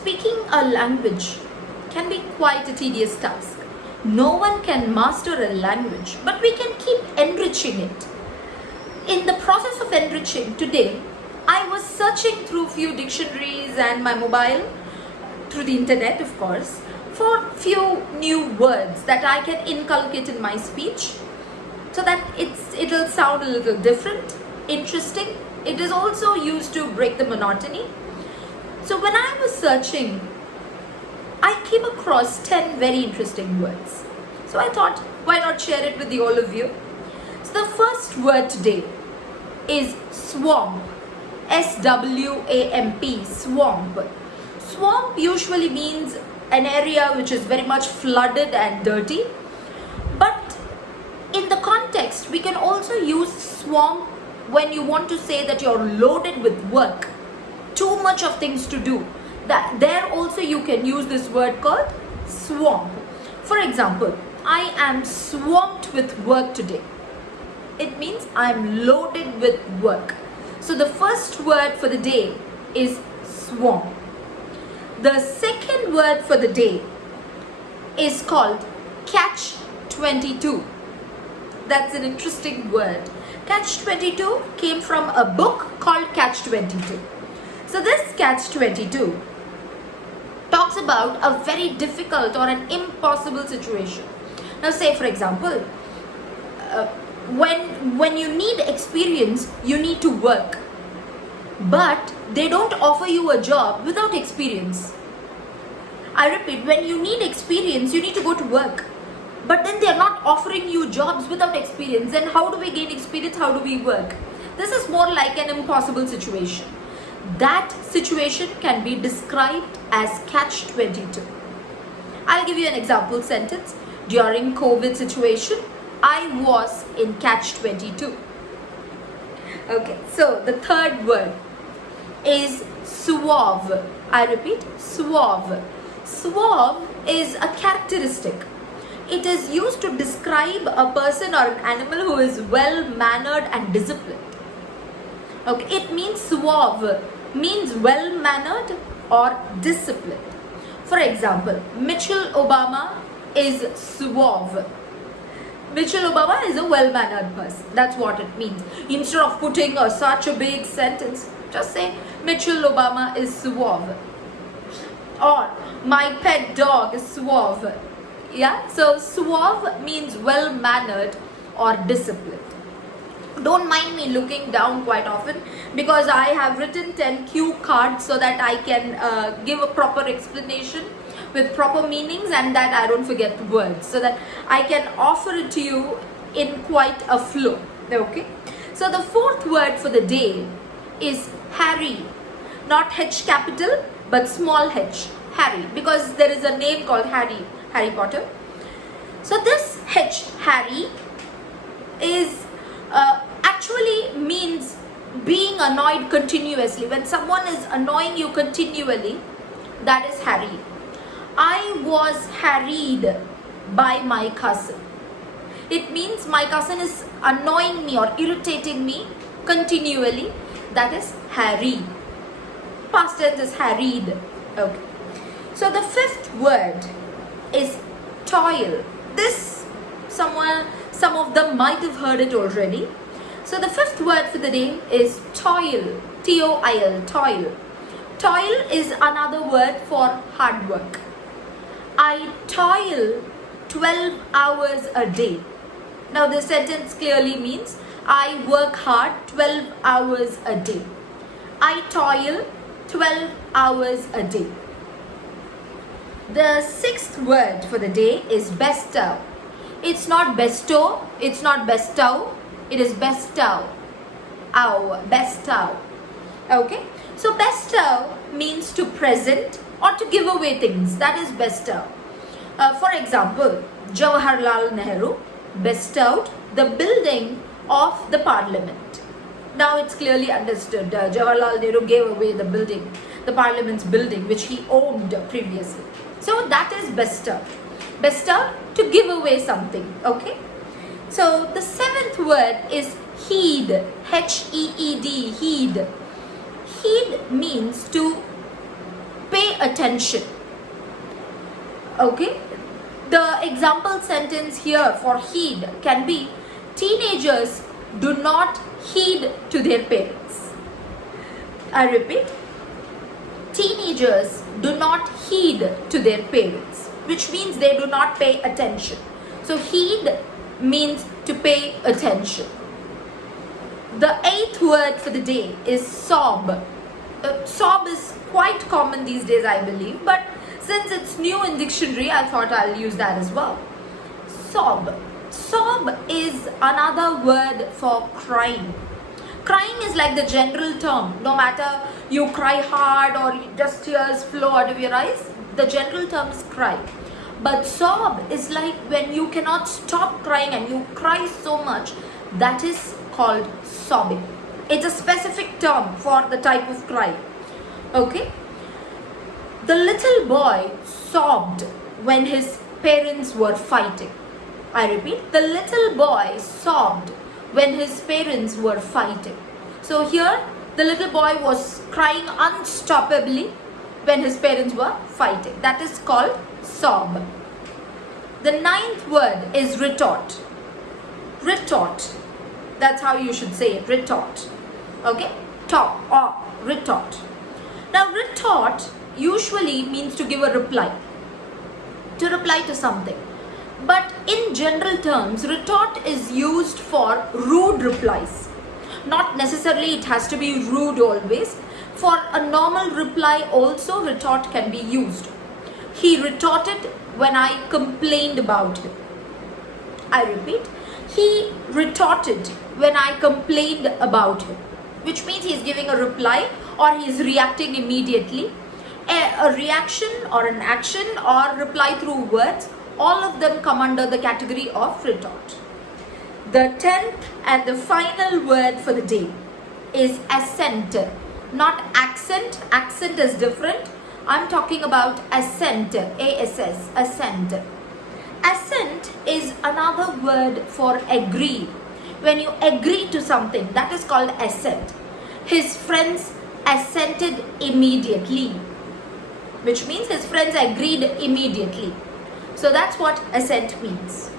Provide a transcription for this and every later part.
speaking a language can be quite a tedious task. No one can master a language, but we can keep enriching it. In the process of enriching today, I was searching through few dictionaries and my mobile, through the internet of course, for few new words that I can inculcate in my speech so that it'll sound a little different, interesting. It is also used to break the monotony. So when I was searching, I came across 10 very interesting words. So I thought, why not share it with all of you? So the first word today is swamp. S-W-A-M-P, swamp. Swamp usually means an area which is very much flooded and dirty. But in the context, we can also use swamp when you want to say that you're loaded with work. Too much of things to do. There also you can use this word called swamp. For example, I am swamped with work today. It means I'm loaded with work. So the first word for the day is swamp. The second word for the day is called catch-22. That's an interesting word. Catch-22 came from a book called Catch-22. So this Catch-22 talks about a very difficult or an impossible situation. Now say for example, when you need experience, you need to work. But they don't offer you a job without experience. I repeat, when you need experience, you need to go to work. But then they are not offering you jobs without experience. Then how do we gain experience? How do we work? This is more like an impossible situation. That situation can be described as catch-22. I'll give you an example sentence. During COVID situation, I was in catch-22. Okay, so the third word is suave. I repeat, suave. Suave is a characteristic. It is used to describe a person or an animal who is well-mannered and disciplined. Okay, it means suave means well-mannered or disciplined. For example, Michelle Obama is suave. Michelle Obama is a well-mannered person. That's what it means. Instead of putting such a big sentence, just say Michelle Obama is suave. Or my pet dog is suave. Yeah, so suave means well-mannered or disciplined. Don't mind me looking down quite often because I have written 10 cue cards so that I can give a proper explanation with proper meanings and that I don't forget the words, so that I can offer it to you in quite a flow. Okay, so the fourth word for the day is Harry. Not H capital but small h, Harry, because there is a name called Harry Potter. So this H, Harry, is actually means being annoyed continuously. When someone is annoying you continually, that is Harry. I was harried by my cousin. It means my cousin is annoying me or irritating me continually. That is harry. Past tense is harried. Okay. So the fifth word is toil. This some of them might have heard it already. So the fifth word for the day is toil. T-O-I-L, toil. Toil is another word for hard work. I toil 12 hours a day. Now the sentence clearly means I work hard 12 hours a day. I toil 12 hours a day. The sixth word for the day is bestow. It's not bestow, it's not bestow, it is bestow. Bestow. Okay, so bestow means to present or to give away things. That is bestow. For example, Jawaharlal Nehru bestowed the building of the parliament. Now it's clearly understood. Jawaharlal Nehru gave away the building, the parliament's building, which he owned previously. So that is bestow. Bestow, to give away something. Okay. So the seventh word is heed. H-E-E-D, heed. Heed means to pay attention. Okay, the example sentence here for heed can be, teenagers do not heed to their parents. I repeat, teenagers do not heed to their parents, which means they do not pay attention. So heed means to pay attention. The 8th word for the day is sob. Sob is quite common these days, I believe, but since it's new in dictionary, I thought I'll use that as well. Sob. Sob is another word for crying. Crying is like the general term. No matter you cry hard or just tears flow out of your eyes, the general term is cry. But sob is like when you cannot stop crying and you cry so much, that is called sobbing. It's a specific term for the type of cry. Okay? The little boy sobbed when his parents were fighting. I repeat, the little boy sobbed when his parents were fighting. So here, the little boy was crying unstoppably when his parents were fighting. That is called sob. The 9th word is retort. Retort. That's how you should say it, retort. Okay? Talk or retort. Now, retort usually means to give a reply. To reply to something. But in general terms, retort is used for rude replies. Not necessarily it has to be rude always. For a normal reply also, retort can be used. He retorted when I complained about him. I repeat, he retorted when I complained about him. Which means he is giving a reply or he is reacting immediately. A reaction or an action or reply through words, all of them come under the category of retort. The 10th and the final word for the day is assent. Not accent. Accent is different. I'm talking about assent. A-S-S. Assent. Assent is another word for agree. When you agree to something, that is called assent. His friends assented immediately, which means his friends agreed immediately. So that's what assent means.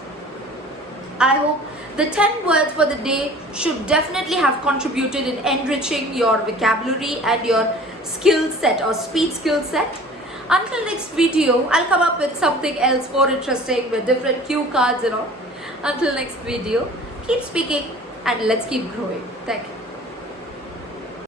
I hope the 10 words for the day should definitely have contributed in enriching your vocabulary and your skill set or speech skill set. Until next video, I'll come up with something else more interesting with different cue cards and all. Until next video, keep speaking and let's keep growing. Thank you.